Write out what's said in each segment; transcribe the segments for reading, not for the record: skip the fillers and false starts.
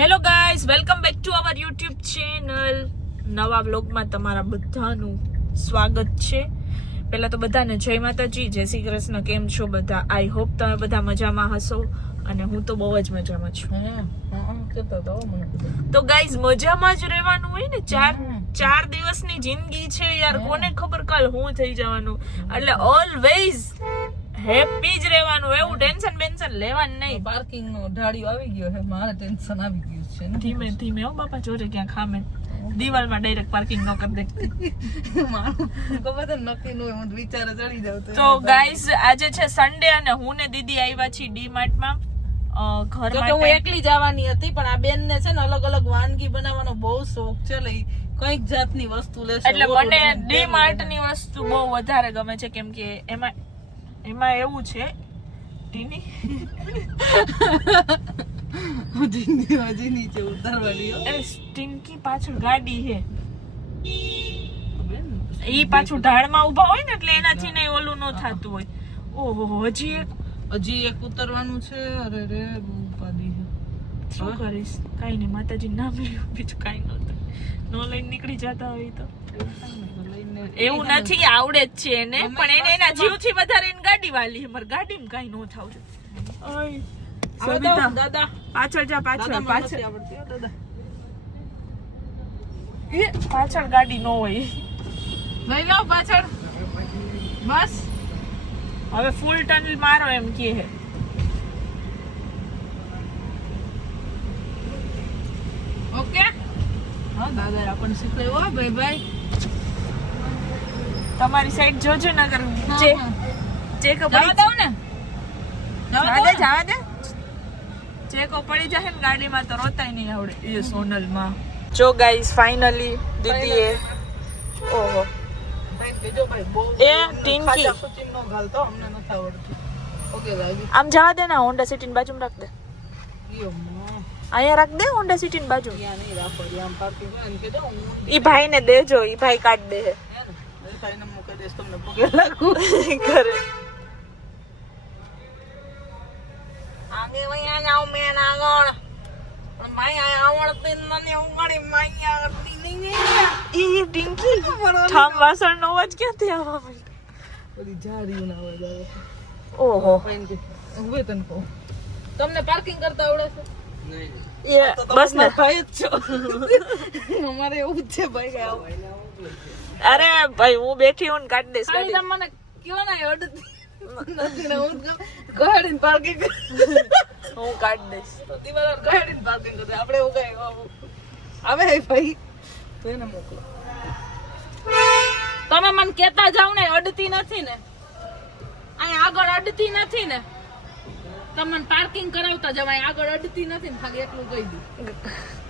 Hello guys, welcome back to our YouTube channel. નવા વ્લોગમાં તમારા બધાનું સ્વાગત છે. પહેલા તો બધાને જય માતાજી, જય શ્રી કૃષ્ણ. કેમ છો બધા? આઈ હોપ તમે બધા મજામાં હશો અને હું તો બહુ જ મજામાં છું. તો ગાઈઝ, મજામાં જ રહેવાનું હોય ને. ચાર દિવસની જિંદગી છે યાર, કોને ખબર કાલ હું થઈ જવાનું. એટલે ઓલવેઝ હેપી જ રહેવાનું, એવું ટેન્શન બેન્શન લેવાનું નહીં. પાર્કિંગ નો ઢાળિયો આવી ગયો છે, મારે ટેન્શન આવી ગયું છે ને. ધીમે ધીમે હો બાપા, જોજે ક્યાં ખામે દિવાલમાં ડાયરેક્ટ પાર્કિંગ ન કરી દે. મારું ખબર છે નક્કી નો હું વિચારે ચડી જાવ. તો ગાઈઝ, આજે છે સન્ડે અને હું ને દીદી આવ્યા છીએ ડી-માર્ટ માં. ઘર માટે હું એકલી જવાની હતી, પણ આ બેન ને છે ને અલગ અલગ વાનગી બનાવવાનો બહુ શોખ છે. લઈ કઈક જાતની વસ્તુ લેશે. એટલે મને ડી-માર્ટ ની વસ્તુ બહુ વધારે ગમે છે, કેમ કે એમાં એવું છે ટીની હજી નીચે ઉતારવાની. અરે ટીનકી પાછળ ગાડી છે, ઈ પાછું ઢાળમાં ઊભા હોય ને, એટલે એનાથી ને ઓલું ન થતું હોય. ઓહો, હજી એક ઉતરવાનું છે. અરે રે ઉપાડી છે. શું કરીશ? કઈ નહીં, માતાજી નામ લ્યો, બીજું કઈ નહોતું. નો લઈને નીકળી જતા હોય તો એવું નથી, આવડે જ છે એને, પણ એને એના જીવથી વધારે એની ગાડી વાલી. મારી ગાડીમાં કઈ ન થાવ છે. દાદા પાછળ જા, પાછળ પાછળ ગાડી નો હોય. લઈ લો પાછળ. બસ હવે ફૂલ ટનલ મારો એમ કે હે. ઓકે. હા દાદા આપણને શીખવાડ્યું. ભાઈ ભાઈ તમારી સાઈડ જોજો નગર ચેકો પડી દઉં ને. જવા દે ચેકો પડી જાય ને ગાડીમાં તો રોતાય નહીં આવડે. એ સોનલ માં જો ગાઈસ, ફાઇનલી દીદી એ ઓહો એ ટિંકી આમ જવા દે ના. હોન્ડા સિટી ની બાજુમાં રાખ દે. અહીંયા રાખ દે હોન્ડા સિટી ની બાજુ. ઈ ભાઈ ને દેજો, ઈ ભાઈ કાઢ દે હે. કરે આગે વયા જાવ મેન આગળ. પણ ભાઈ આ આવડતી મને ઉગાડી માઈ આવડતી નહીં. ઈ ટિંકી ઠામ વાસણ નો અવાજ ક્યાંથી આવવા માંડ્યો? ઓલી જારી ના અવાજ આવે. ઓહો, ઉભે તને કહું, તમને પાર્કિંગ કરતા આવડે છે? એ બસ ને ભાઈ જ છો. અમારે એવું જ છે ભાઈ. અરે ભાઈ, હું બેઠી હું ને કાઢી દઈશ ગાડી. મને કયો ના અડતી નથી ને, હું ગાડીને પાર્કિંગ હું કાઢી દઈશ. તો દિવાલ ગાડીને પાર્કિંગ કરતા આપણે એવું કઈ આવે ભાઈ તો એને મોકલો. તમે મને કહેતા જાવ ને અડતી નથી ને, અહીં આગળ અડતી નથી ને, તમને પાર્કિંગ કરાવતા જાવ. અહીં આગળ અડતી નથી ને, ખાલી એટલું કહી દઉં.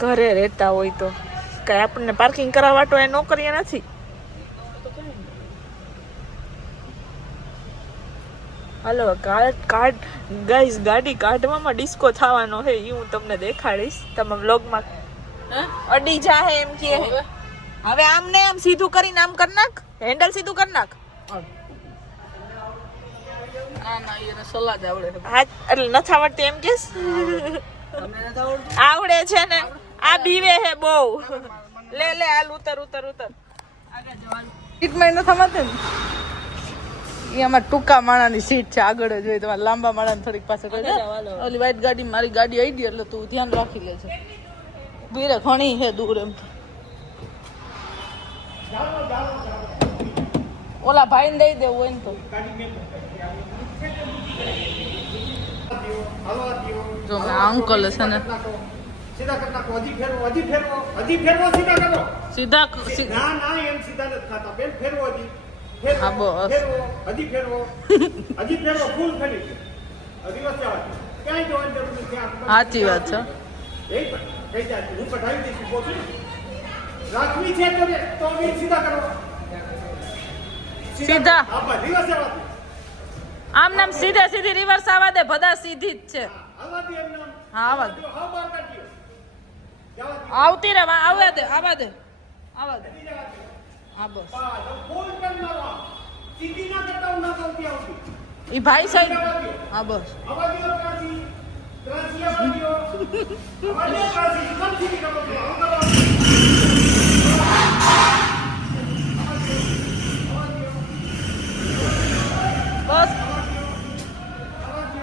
ઘરે રહેતા હોય તો કઈ આપણને પાર્કિંગ કરાવવા તો એ નોકરી નથી. હાલો કાર્ડ ગાઈસ, ગાડી કાઢવામાં ડિસ્કો થવાનો હે, એ હું તમને દેખાડીશ. તમે વ્લોગમાં અડી જાહે એમ કે. હવે આમ ને આમ સીધું કરીને આમ કર નાખ, હેન્ડલ સીધું કર નાખ. ના એને સલાહ જ આવડે. હા, એટલે નથી આવડતી એમ કેસ? આવડે છે ને, આ બીવે હે બહુ. લે હાલ ઉતર. આગળ જવાનું ટ્રીટમેન્ટ ન થવાતે ને. એ અમાર ટૂંકા માણાની સીટ છે, આગળ જ હોય. તમારે લાંબા માણાની થોડીક પાસે ઓલી વ્હાઈટ ગાડી, મારી ગાડી આવી ગઈ એટલે તું ધ્યાન રાખી લેજે. ભીરે ઘણી છે દૂર એમ. ઓલા ભાઈને દઈ દેવું હોય ને તો. જો આ અંકલ છે ને, સીધા કરી નાખો. હજી ફેરવો સીધા કરો. સીધા ના એમ સીધા નથી ખાતા બેન. ફેરવો હજી. હા બસ. હજી ફેરવો ફૂલ ફેરી. હજી વચ્ચે આવે ક્યાંય જવાની જરૂર નથી. સાચી વાત છે. એ કઈ જાય હું કઢાવી દઈશ. પહોંચું રાખવી છે તો સીધા કરો. સીધા હા બસ રિવર્સ આવતી. આમ નામ સીધે સીધી રિવર્સ આવવા દે. બધા સીધી જ છે. આવતી એમ નામ. હા આવવા દે. હા બહાર કાઢ્યો. આવતી રે આવવા દે. હા બસ. ફૂલ કરી મારો. સીધી ના કરતા હું ના આવતી. ઈ ભાઈ સાહેબ. હા બસ. આવા દિવસ ત્રાંસી બાંધ્યો અમારે ત્રાંસી કન્ફ્યુઝ કરો છો બસ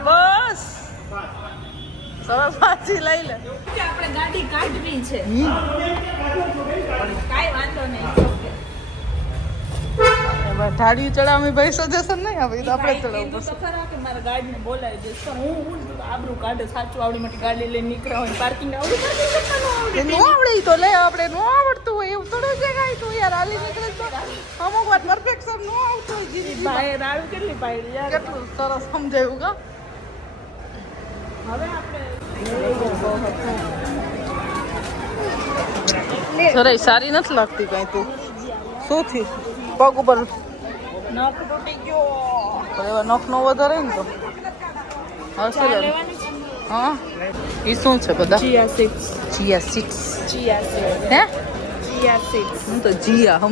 બસ સરસ પાછી લઈ લે આપણે ગાડી કાઢવી છે કાંઈ વાંધો નહીં ઢાળી ચડાવવાની ભાઈ સજેશન નહીં આવે તો આપણે ચડાવવું કીધું તો ખરા કે મારા ગાડીને બોલાવી દઈશ પણ હું આબરૂ કાઢે સાચું આવડી મોટી ગાડી લઈને નીકળ્યા હોય પાર્કિંગ આવડી પડશે નો આવડે તો લે આપણે નો આવડતું હોય એવું થોડું છે કાંઈ તું યાર હાલી નીકળે તો અમુક વાત પરફેક્શન નો આવતું હોય જીરી ભાઈ રાડું કેટલી પાડી યાર કેટલું સરસ સમજાયું કા હવે આપણે સરાઈ સારી નથી લાગતી કાંઈ તું શું થયું પગ ઉપર નખ તૂટી ગયો એવા નખ નો વધારે ને તો હશે હા એ શું છે બધા ચિયા સિક્સ હે ચિયા સિક્સ હું તો જીયા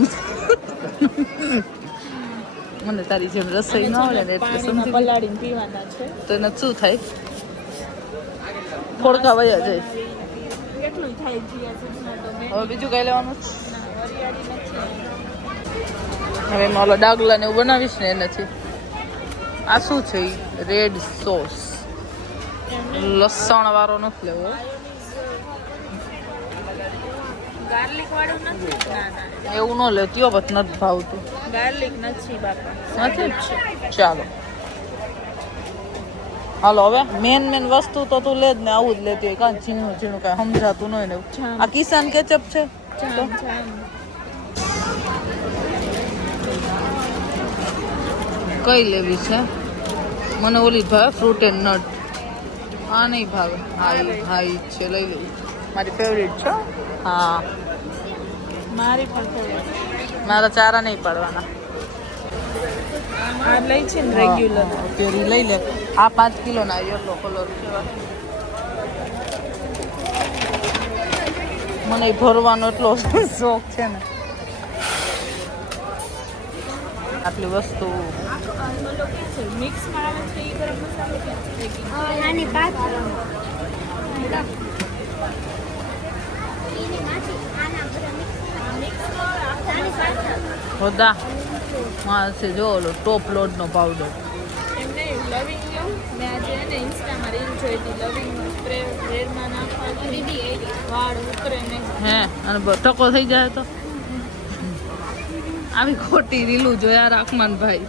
મને તારી જેમ રસોઈ ન આવડે ને એટલે સમજી પલાળીને પીવાના છે તો એને શું થાય ફોડકા વયા જાય કેટલું થાય ચિયા સિક્સમાં તો મેં હવે બીજું કઈ લેવાનું હરિયાળી નથી હવે એમાં ઓલો ડાગલા ને એવું બનાવીશ ને એનાથી આ શું છે રેડ સોસ લસણ વાળો નથી લેવો ગાર્લિક વાળું નથી ના ના એવું ન લેતી બસ નથી ભાવતું ગાર્લિક નથી બાપા નથી ચાલો હાલો હવે મેન વસ્તુ તો તું લે જ ને આવું જ લેતી હોય કાંઈ ઝીણું ઝીણું કાંઈ સમજાતું ન હોય ને આ કિસાન કેચઅપ છે કઈ લેવી છે મને ઓલી ભાવે ફ્રૂટ એન્ડ નટ આ નહીં ભાવે હા ઈ છે લઈ લેવું મારી ફેવરેટ છે હા મારી પણ ફેવરેટ મારા ચારા નહીં પાડવાના આ લઈ છે ને રેગ્યુલર પેરી લઈ લે આ 5 કિલોના યલો કલર છે મને ભરવાનો એટલો શોખ છે ને આટલી વસ્તુ મિક્સમાં આવે છે એ ગરમ મસાલો કે નાની પાક હોદા હા છે જો ઓલો ટોપ લોડનો પાવડર એમને લવિંગ લઉં મેં આજે એને ઇન્સ્ટામાં રીલ જોઈ હતી લવિંગનો સ્પ્રે હેરમાં નાખવાથી વાળ ઉતરે નહીં હે અને ટકો થઈ જાય તો આવી ખોટી રીલું જોયા રાખમાન ભાઈ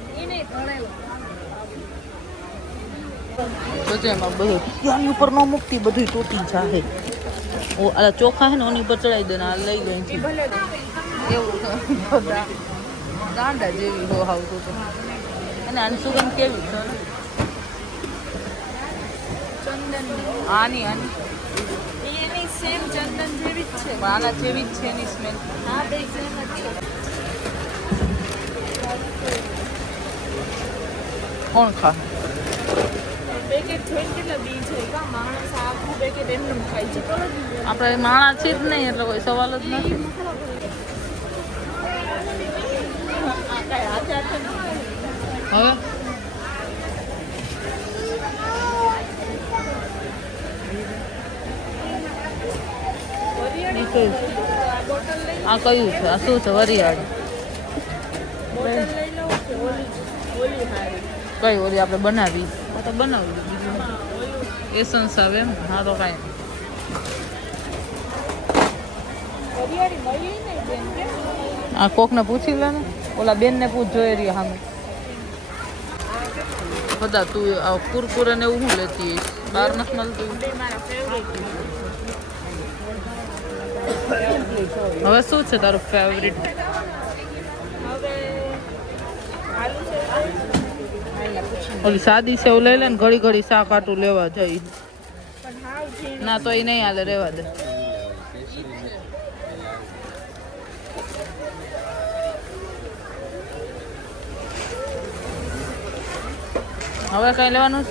તો એમાં બધું ત્યાંની ઉપર ન મૂકતી બધું તૂટી જાય ઓ આ ચોખા હે ને ઓની ઉપર ચડાવી દે ને આ લઈ ગઈ છે એવું દાંડા જેવી હો આવતું તો અને આની સુગંધ કેવી છે ચંદન આની એની સેમ ચંદન જેવી જ છે પણ આના જેવી જ છે એની સ્મેલ હા બે સેમ જ છે કોણ ખા પેકેટ જોઈને કેટલા બી છે કા માણસ આખું પેકેટ એમનું ખાય છે આપણે માણા છે જ નહીં એટલે કોઈ સવાલ જ નથી હવે આ કયું છે આ શું છે વરિયાળી કઈ ઓલી આપણે બનાવી તો બનાવી બીજું એસન્સ આવે એમ હા તો કાંઈ આ કોકને પૂછી લે ને ઓલા બેનને પૂછ જોઈ રહી સામે બધા તું આ કુરકુરે ને એવું શું લેતી હોઈશ બહાર નથી મળતું હવે શું છે તારું ફેવરિટ ઓલી સાદી સેવ લઈ લે ને ઘડી ઘડી શાક આટું લેવા જાય ના તો એ નહીં હાલે રેવા દે હવે કઈ લેવાનું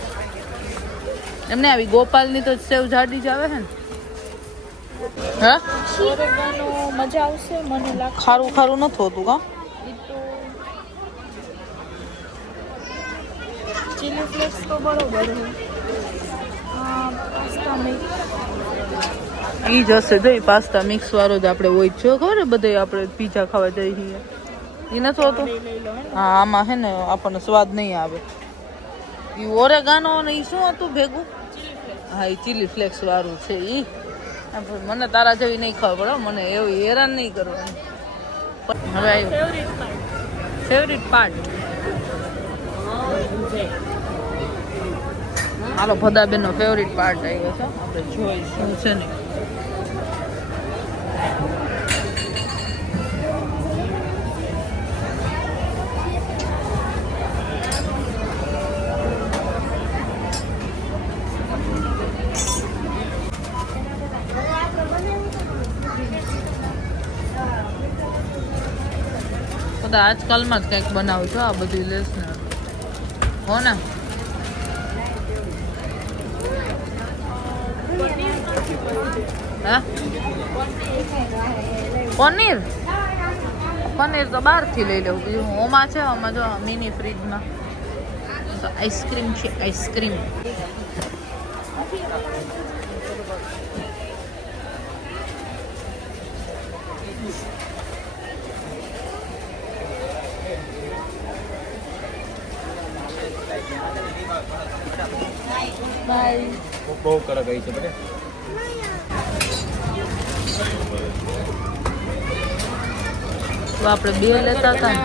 એમને આવી ગોપાલની તો સેવ જાડી જ આવે છે ને હા મજા આવશે મને લાગે ખારું ખારું નથી હોતું કા ચીલી ફ્લેક્સ તો બરોબર ઈ જ હશે જો પાસ્તા મિક્સ વાળો જ આપણે હોય છે ખબર ને બધે આપણે પીઝા ખાવા જઈએ છીએ ઈ નથી હોતો હા આમાં હે ને આપણને સ્વાદ નહીં આવે ઈ ઓરેગાનો ને ઈ શું હતું ભેગું હા ઈ ચીલી ફ્લેક્સ વાળું છે ઈ મને તારા જેવી નહીં ખબર પડે મને એવું હેરાન નહીં કરવાનું હવે આવ્યું ફેવરિટ પાર્ટ હાલો ભદાબેનનો ફેવરિટ પાર્ટ આવ્યો છે આપણે જોઈ શું છે ને બધા આજકાલમાં જ કંઈક બનાવું છો આ બધું લેસ ને હો ને હા પનીર તો બહારથી લઈ લેવું બીજું ઓમાં છે આમાં જો મિની ફ્રીજમાં તો આઈસ્ક્રીમ છે આઈસ્ક્રીમ બાય બહુ કડક આવી છે બધે તો આપણે બે લેતા હતા ને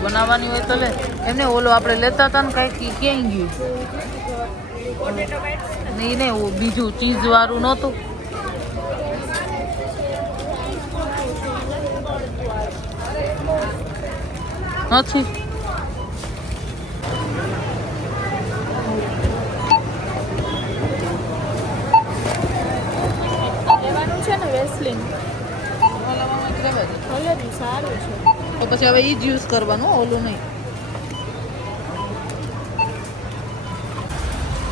બનાવવાની હોય તો લે એમને ઓલો આપણે લેતા હતા ને કાંઈક ક્યાંય ગયું નહીં ને બીજું ચીઝ વાળું નહોતું નથી વેસ્લિન સારું છે તો પછી હવે ઈ જ યુઝ કરવાનું ઓલું નહીં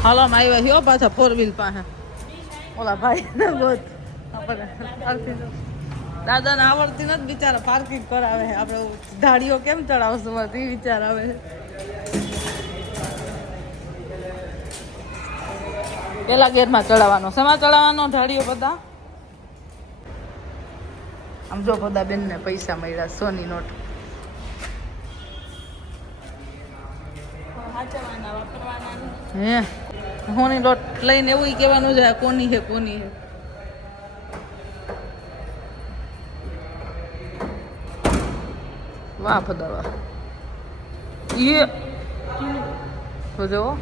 હાલો આમ આવ્યા છીએ પાછા 4 વ્હીલ પાસે ઓલા ભાઈ ને બોત દાદાને આવડતી નથી બિચારા પાર્કિંગ કરાવે આપણે ધાડીઓ કેમ ચડાવશું એ વિચાર આવે પેલા ગેરમાં ચડાવવાનો શેમાં ચડાવવાનો ધાડીઓ બધા આમ જો બધા બેન ને પૈસા મળ્યા 100 ની નોટ હે હોની નોટ લઈને એવું કહેવાનું છે કોની હે કોની હે વાહ બધા વાહ ये हो जाओ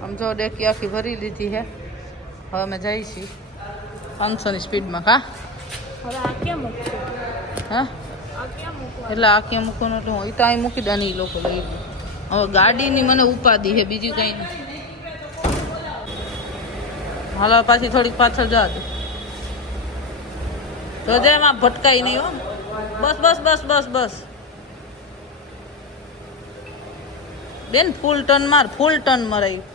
हम जो देखिए आखी भरी लीधी है હવે અમે જઈએ છીએ 500 ની સ્પીડમાં કા હવે આ ક્યાં મૂકશો હા આ ક્યાં મૂકવા એટલે આ ક્યાં મૂકવાનું તો એ તો અહીં મૂકી દે ને એ લોકો લઈ લે હવે ગાડીની મને ઉપાધિ છે બીજી કંઈ નહીં હાલો પાછી થોડીક પાછળ જા દે તો જે એમાં ભટકાઈ નહીં હો બસ બસ બસ બસ બસ બેન ફૂલ ટર્ન મરાયું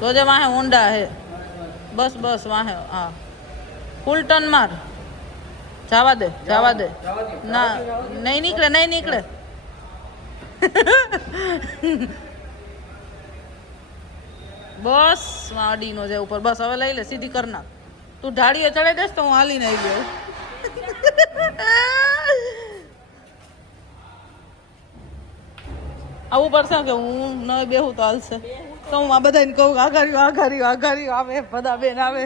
तो जे वहाँ होंडा है बस बस वहाँ है हाँ फुल टर्न मार जावा दे ना नहीं निकले बस वहाँ अडी नो जाए ऊपर बस हवे लई ले सीधी करना तू ढाड़ीए चढ़े देस तो हूँ हाली नहीं गयो આવું પડશે કે હું ન બેહું તો હાલશે તો હું આ બધાને કહું આઘાર્યું આવે બધા બેન આવે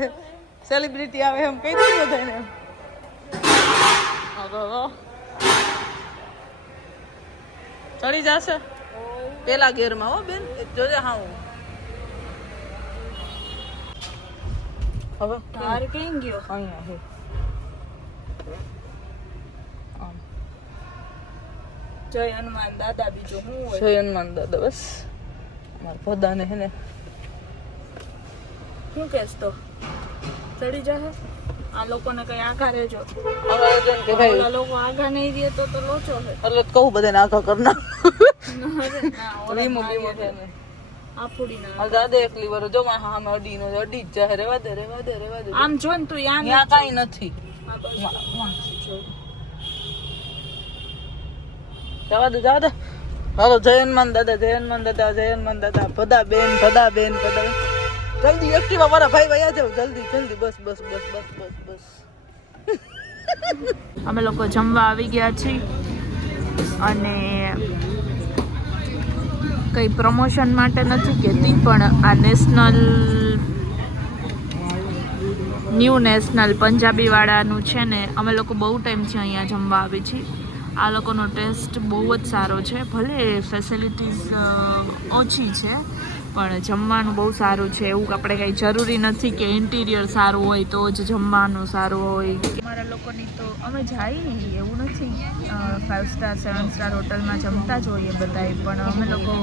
સેલિબ્રિટી આવે એમ કહી દઉં બધાને ચડી જશે પેલા ગેરમાં હો બેન જોજે હા હું હવે તાર કેમ ગયો અહીંયા હે જય હનુમાન દાદા બીજું હું હોય જય હનુમાન દાદા બસ અમારા પોદાને હે ને શું કહેશ તો ચડી જશે આ લોકોને કઈ આઘા રહેજો હવે જેમ કે ભાઈ ઓલા લોકો આઘા નહીં દે તો લોચો છે એટલે જ કહું બધાને આખા કરના રીમો છે ને આ ફૂડી ના આ દાદા એકલી વાર જો માં હા અડી નો અડી જ જાય રેવા દે આમ જો ને તું યાર ત્યાં કાઈ નથી જવા દે હાલો જય હનુમાન દાદા ભદા બેન જલ્દી એક્ટિવા વાળા ભાઈ વયા જાવ જલ્દી બસ અમે લોકો જમવા આવી ગયા છીએ અને કંઈ પ્રમોશન માટે નથી કહેતી પણ આ ન્યૂ નેશનલ પંજાબીવાળાનું છે ને અમે લોકો બહુ ટાઈમથી અહીંયા જમવા આવી છીએ. આ લોકોનો ટેસ્ટ બહુ જ સારો છે. ભલે ફેસિલિટીઝ ઓછી છે પણ જમવાનું બહુ સારું છે. એવું આપણે કંઈ જરૂરી નથી કે ઇન્ટિરિયર સારું હોય તો જ જમવાનું સારું હોય. અમારા લોકોની તો અમે જઈએ એવું નથી 5 સ્ટાર 7 સ્ટાર હોટલમાં જમતા જ હોઈએ બધાય પણ અમે લોકો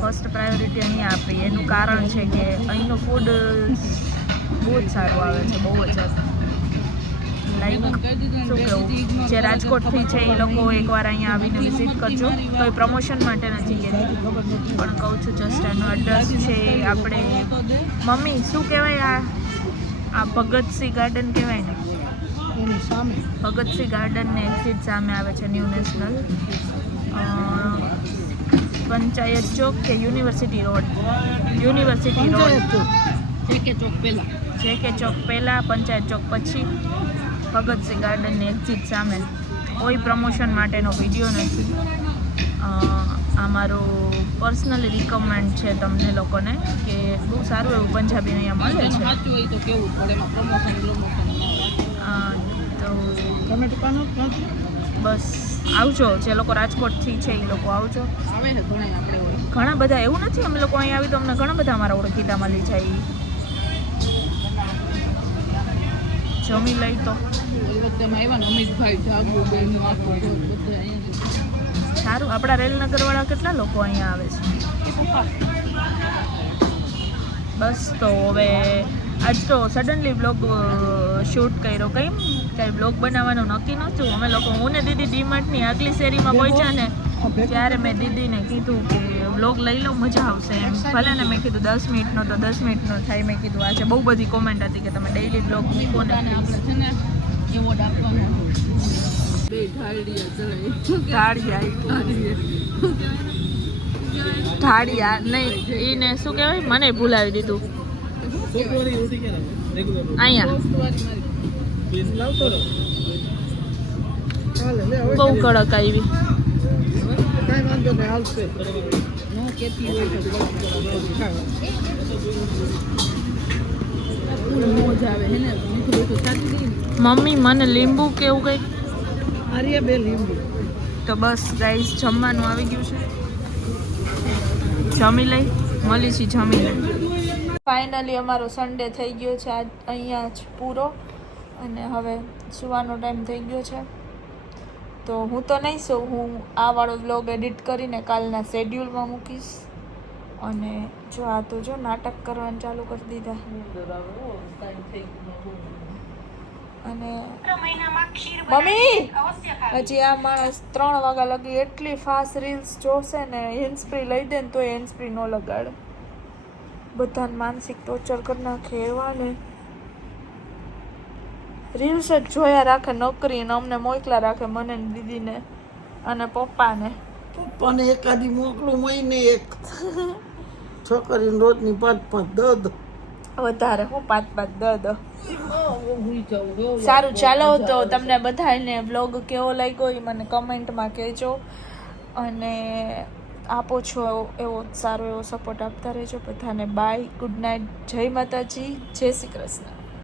ફર્સ્ટ પ્રાયોરિટી અહીંયા આપીએ. એનું કારણ છે કે અહીંનું ફૂડ બહુ જ સારું આવે છે, બહુ જ લાઈક શું કહેવું, જે રાજકોટથી છે એ લોકો એકવાર અહીંયા આવીને વિઝિટ કરજો. કોઈ પ્રમોશન માટે નથી કહેતી પણ કહું છું જસ્ટ એનું એડ્રેસ છે આપણે મમ્મી શું કહેવાય આ ભગતસિંહ ગાર્ડન કહેવાય ને, ભગતસિંહ ગાર્ડનને એક્ઝિટ સામે આવે છે ન્યૂ નેશનલ. પંચાયત ચોક કે યુનિવર્સિટી રોડ JK ચોક પહેલાં પંચાયત ચોક પછી ભગતસિંહ ગાર્ડનની એક્ઝિટ સામે. કોઈ પ્રમોશન માટેનો વિડીયો નથી. આ મારો પર્સનલી રિકમેન્ડ છે તમને લોકોને કે બહુ સારું એવું પંજાબી અહીંયા મળે છે. તો બસ આવજો, જે લોકો રાજકોટથી છે એ લોકો આવજો. ઘણા બધા એવું નથી, અમે લોકો અહીંયા આવી તો અમને ઘણા બધા અમારા ઓળખીતા મળી જાય. જમી લઈ તો સારું. આપણા રેલનગરવાળા કેટલા લોકો અહીંયા આવે છે. બસ તો હવે આજ તો સડનલી બ્લોગ શૂટ કર્યો. કંઈ બ્લોગ બનાવવાનું નક્કી નહોતું. અમે લોકો હું ને દીદી ડીમાર્ટની આગલી શેરીમાં પહોંચ્યા ને ત્યારે મેં દીદીને કીધું કે બ્લોગ લઈ લો, મજા આવશે એમ. ભલે ને મેં કીધું 10 મિનિટનો તો 10 મિનિટનો થાય. મેં કીધું આજે બહુ બધી કોમેન્ટ હતી કે તમે ડેઈલી બ્લોગ મૂકો ને ઢાળિયા નહીં એને શું કહેવાય, મને ભૂલાવી દીધું. અહીંયા બહુ કડક આવી. મમ્મી મને લીંબુ કેવું કંઈક. તો બસ ગાઈસ જમવાનું આવી ગયું છે. જમી લઈ મળી છીએ જમી લઈ. ફાઇનલી અમારો સન્ડે થઈ ગયો છે આજ અહીંયા જ પૂરો અને હવે સુવાનો ટાઈમ થઈ ગયો છે. તો હું તો નહીં સૂ, હું આ વાળો વ્લોગ એડિટ કરીને કાલના શેડ્યુલમાં મૂકીશ. અને જો આ તો જો નાટક કરવાનું ચાલુ કરી દીધા. અને મમ્મી હજી આ માણસ 3 વાગ્યા લગી એટલી ફાસ્ટ રીલ્સ જોશે ને, હેન્ડસ્પ્રી લઈ દે ને તો હેન્ડસ્પ્રી ન લગાડે. બધાને માનસિક ટોર્ચર કરી નાખે એવા ને. રીલ્સ જ જોયા રાખે નોકરીને અમને મોકલા રાખે, મને ને દીદીને અને પપ્પાને એકાદી મોકલું મહિને એક છોકરીને રોજની 5-5 વધારે હું 5-5 સારું ચાલો તો તમને બધાને વ્લોગ કેવો લાગ્યો એ મને કમેન્ટમાં કહેજો અને આપો છો એવો સારો એવો સપોર્ટ આપતા રહેજો બધાને. બાય, ગુડ નાઇટ, જય માતાજી, જય શ્રી કૃષ્ણ.